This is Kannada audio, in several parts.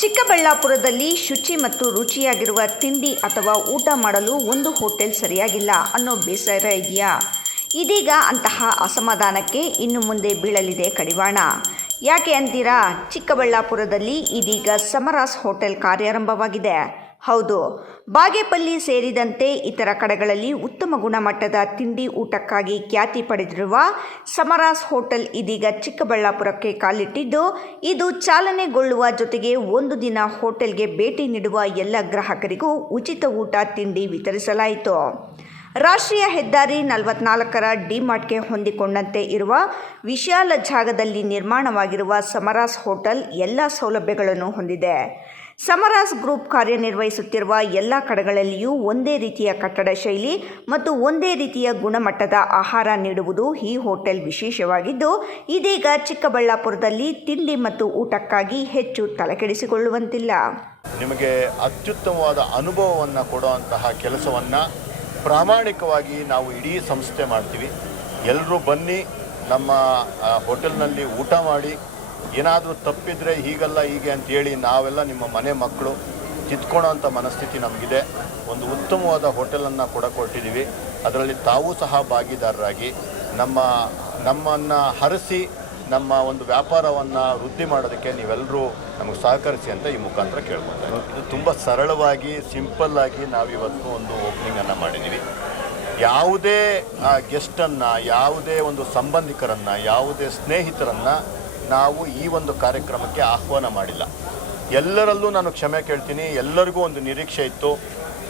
ಚಿಕ್ಕಬಳ್ಳಾಪುರದಲ್ಲಿ ಶುಚಿ ಮತ್ತು ರುಚಿಯಾಗಿರುವ ತಿಂಡಿ ಅಥವಾ ಊಟ ಮಾಡಲು ಒಂದು ಹೋಟೆಲ್ ಸರಿಯಾಗಿಲ್ಲ ಅನ್ನೋ ಬೇಸರ ಇದೆಯಾ? ಇದೀಗ ಅಂತಹ ಅಸಮಾಧಾನಕ್ಕೆ ಇನ್ನು ಮುಂದೆ ಬೀಳಲಿದೆ ಕಡಿವಾಣ. ಯಾಕೆ ಅಂತೀರಾ? ಚಿಕ್ಕಬಳ್ಳಾಪುರದಲ್ಲಿ ಇದೀಗ ಸಮರಾಸ್ ಹೋಟೆಲ್ ಕಾರ್ಯಾರಂಭವಾಗಿದೆ. ಹೌದು, ಬಾಗೇಪಲ್ಲಿ ಸೇರಿದಂತೆ ಇತರ ಕಡೆಗಳಲ್ಲಿ ಉತ್ತಮ ಗುಣಮಟ್ಟದ ತಿಂಡಿ ಊಟಕ್ಕಾಗಿ ಖ್ಯಾತಿ ಪಡೆದಿರುವ ಸಮರಾಸ್ ಹೋಟೆಲ್ ಇದೀಗ ಚಿಕ್ಕಬಳ್ಳಾಪುರಕ್ಕೆ ಕಾಲಿಟ್ಟಿದ್ದು, ಇದು ಚಾಲನೆಗೊಳ್ಳುವ ಜೊತೆಗೆ ಒಂದು ದಿನ ಹೋಟೆಲ್ಗೆ ಭೇಟಿ ನೀಡುವ ಎಲ್ಲ ಗ್ರಾಹಕರಿಗೂ ಉಚಿತ ಊಟ ತಿಂಡಿ ವಿತರಿಸಲಾಯಿತು. ರಾಷ್ಟ್ರೀಯ ಹೆದ್ದಾರಿ 44ರ ಡಿಮಾರ್ಟ್ಗೆ ಹೊಂದಿಕೊಂಡಂತೆ ಇರುವ ವಿಶಾಲ ಜಾಗದಲ್ಲಿ ನಿರ್ಮಾಣವಾಗಿರುವ ಸಮರಾಸ್ ಹೋಟೆಲ್ ಎಲ್ಲ ಸೌಲಭ್ಯಗಳನ್ನು ಹೊಂದಿದೆ. ಸಮರಾಸ್ ಗ್ರೂಪ್ ಕಾರ್ಯನಿರ್ವಹಿಸುತ್ತಿರುವ ಎಲ್ಲ ಕಡೆಗಳಲ್ಲಿಯೂ ಒಂದೇ ರೀತಿಯ ಕಟ್ಟಡ ಶೈಲಿ ಮತ್ತು ಒಂದೇ ರೀತಿಯ ಗುಣಮಟ್ಟದ ಆಹಾರ ನೀಡುವುದು ಈ ಹೋಟೆಲ್ ವಿಶೇಷವಾಗಿದ್ದು, ಇದೀಗ ಚಿಕ್ಕಬಳ್ಳಾಪುರದಲ್ಲಿ ತಿಂಡಿ ಮತ್ತು ಊಟಕ್ಕಾಗಿ ಹೆಚ್ಚು ತಲೆಕೆಡಿಸಿಕೊಳ್ಳುವಂತಿಲ್ಲ. ನಿಮಗೆ ಅತ್ಯುತ್ತಮವಾದ ಅನುಭವವನ್ನು ಕೊಡುವಂತಹ ಕೆಲಸವನ್ನು ಪ್ರಾಮಾಣಿಕವಾಗಿ ನಾವು ಇಡೀ ಸಂಸ್ಥೆ ಮಾಡ್ತೀವಿ. ಎಲ್ಲರೂ ಬನ್ನಿ, ನಮ್ಮ ಹೋಟೆಲ್ನಲ್ಲಿ ಊಟ ಮಾಡಿ. ಏನಾದರೂ ತಪ್ಪಿದರೆ ಹೀಗಲ್ಲ ಹೀಗೆ ಅಂತೇಳಿ ನಾವೆಲ್ಲ ನಿಮ್ಮ ಮನೆ ಮಕ್ಕಳು ಕಿತ್ಕೊಳ್ಳೋಂಥ ಮನಸ್ಥಿತಿ ನಮಗಿದೆ. ಒಂದು ಉತ್ತಮವಾದ ಹೋಟೆಲನ್ನು ಕೊಟ್ಟಿದ್ದೀವಿ. ಅದರಲ್ಲಿ ತಾವೂ ಸಹ ಭಾಗಿದಾರರಾಗಿ ನಮ್ಮನ್ನು ಹರಿಸಿ ನಮ್ಮ ಒಂದು ವ್ಯಾಪಾರವನ್ನು ವೃದ್ಧಿ ಮಾಡೋದಕ್ಕೆ ನೀವೆಲ್ಲರೂ ನಮಗೆ ಸಹಕರಿಸಿ ಅಂತ ಈ ಮುಖಾಂತರ ಕೇಳ್ಕೊಳ್ತಾ ಇದ್ದೀವಿ. ಇದು ತುಂಬ ಸರಳವಾಗಿ ಸಿಂಪಲ್ಲಾಗಿ ನಾವಿವತ್ತು ಒಂದು ಓಪನಿಂಗನ್ನು ಮಾಡಿದ್ದೀವಿ. ಯಾವುದೇ ಗೆಸ್ಟನ್ನು, ಯಾವುದೇ ಒಂದು ಸಂಬಂಧಿಕರನ್ನು, ಯಾವುದೇ ಸ್ನೇಹಿತರನ್ನು ನಾವು ಈ ಒಂದು ಕಾರ್ಯಕ್ರಮಕ್ಕೆ ಆಹ್ವಾನ ಮಾಡಿಲ್ಲ. ಎಲ್ಲರಲ್ಲೂ ನಾನು ಕ್ಷಮೆ ಕೇಳ್ತೀನಿ. ಎಲ್ಲರಿಗೂ ಒಂದು ನಿರೀಕ್ಷೆ ಇತ್ತು.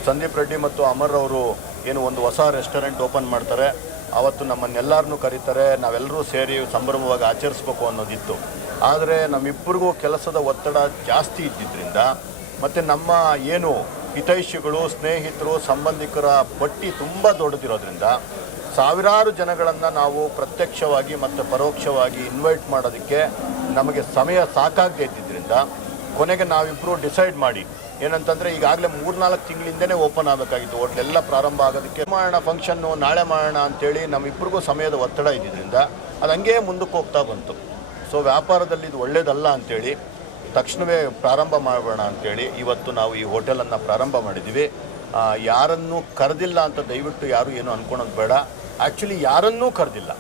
ಸಂದೀಪ್ ರೆಡ್ಡಿ ಮತ್ತು ಅಮರ್ ಅವರು ಏನು ಒಂದು ಹೊಸ ರೆಸ್ಟೋರೆಂಟ್ ಓಪನ್ ಮಾಡ್ತಾರೆ, ಆವತ್ತು ನಮ್ಮನ್ನೆಲ್ಲರನ್ನೂ ಕರೀತಾರೆ, ನಾವೆಲ್ಲರೂ ಸೇರಿ ಸಂಭ್ರಮವಾಗಿ ಆಚರಿಸ್ಬೇಕು ಅನ್ನೋದಿತ್ತು. ಆದರೆ ನಮ್ಮಿಬ್ಬರಿಗೂ ಕೆಲಸದ ಒತ್ತಡ ಜಾಸ್ತಿ ಇದ್ದಿದ್ದರಿಂದ ಮತ್ತು ನಮ್ಮ ಏನು ಹಿತೈಷಿಗಳು, ಸ್ನೇಹಿತರು, ಸಂಬಂಧಿಕರ ಪಟ್ಟಿ ತುಂಬ ದೊಡ್ಡದಿರೋದ್ರಿಂದ ಸಾವಿರಾರು ಜನಗಳನ್ನು ನಾವು ಪ್ರತ್ಯಕ್ಷವಾಗಿ ಮತ್ತು ಪರೋಕ್ಷವಾಗಿ ಇನ್ವೈಟ್ ಮಾಡೋದಕ್ಕೆ ನಮಗೆ ಸಮಯ ಸಾಕಾಗದೇ ಇದ್ದಿದ್ದರಿಂದ ಕೊನೆಗೆ ನಾವಿಬ್ಬರು ಡಿಸೈಡ್ ಮಾಡಿ ಏನಂತಂದರೆ, ಈಗಾಗಲೇ 3-4 ತಿಂಗಳಿಂದನೇ ಓಪನ್ ಆಗಬೇಕಾಗಿತ್ತು ಹೋಟ್ಲೆಲ್ಲ ಪ್ರಾರಂಭ ಆಗೋದಕ್ಕೆ. ಮಾಡೋಣ ಫಂಕ್ಷನ್ನು, ನಾಳೆ ಮಾಡೋಣ ಅಂಥೇಳಿ ನಮ್ಮಿಬ್ಬರಿಗೂ ಸಮಯದ ಒತ್ತಡ ಇದ್ದಿದ್ದರಿಂದ ಅದು ಹಂಗೇ ಮುಂದಕ್ಕೆ ಹೋಗ್ತಾ ಬಂತು. ಸೊ ವ್ಯಾಪಾರದಲ್ಲಿ ಇದು ಒಳ್ಳೆಯದಲ್ಲ ಅಂಥೇಳಿ ತಕ್ಷಣವೇ ಪ್ರಾರಂಭ ಮಾಡೋಣ ಅಂಥೇಳಿ ಇವತ್ತು ನಾವು ಈ ಹೋಟೆಲನ್ನು ಪ್ರಾರಂಭ ಮಾಡಿದ್ದೀವಿ. ಯಾರನ್ನೂ ಕರೆದಿಲ್ಲ ಅಂತ ದಯವಿಟ್ಟು ಯಾರು ಏನು ಅಂದ್ಕೊಳೋದು ಬೇಡ. ಆ್ಯಕ್ಚುಲಿ ಯಾರನ್ನೂ ಕರೆದಿಲ್ಲ.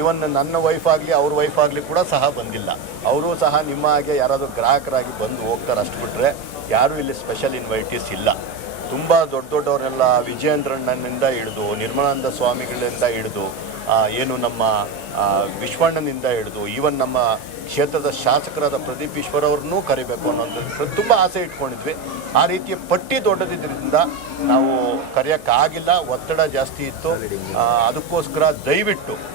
ಇವನ್ ನನ್ನ ವೈಫ್ ಆಗಲಿ ಅವ್ರ ವೈಫ್ ಆಗಲಿ ಕೂಡ ಸಹ ಬಂದಿಲ್ಲ. ಅವರು ಸಹ ನಿಮ್ಮ ಹಾಗೆ ಯಾರಾದರೂ ಗ್ರಾಹಕರಾಗಿ ಬಂದು ಹೋಗ್ತಾರೆ, ಅಷ್ಟು ಬಿಟ್ಟರೆ ಯಾರೂ ಇಲ್ಲಿ ಸ್ಪೆಷಲ್ ಇನ್ವೈಟೀಸ್ ಇಲ್ಲ. ತುಂಬ ದೊಡ್ಡವರೆಲ್ಲ ವಿಜಯೇಂದ್ರಣ್ಣನಿಂದ ಹಿಡಿದು, ನಿರ್ಮಲಾನಂದ ಸ್ವಾಮಿಗಳಿಂದ ಹಿಡಿದು, ಏನು ನಮ್ಮ ವಿಶ್ವಣ್ಣನಿಂದ ಹಿಡಿದು, ಈವನ್ ನಮ್ಮ ಕ್ಷೇತ್ರದ ಶಾಸಕರಾದ ಪ್ರದೀಪ್ ಈಶ್ವರ್ ಅವ್ರನ್ನೂ ಕರಿಬೇಕು ಅನ್ನೋದು ತುಂಬ ಆಸೆ ಇಟ್ಕೊಂಡಿದ್ವಿ. ಆ ರೀತಿಯ ಪಟ್ಟಿ ದೊಡ್ಡದಿದ್ದರಿಂದ ನಾವು ಕರೆಯೋಕ್ಕಾಗಿಲ್ಲ. ಒತ್ತಡ ಜಾಸ್ತಿ ಇತ್ತು. ಅದಕ್ಕೋಸ್ಕರ ದಯವಿಟ್ಟು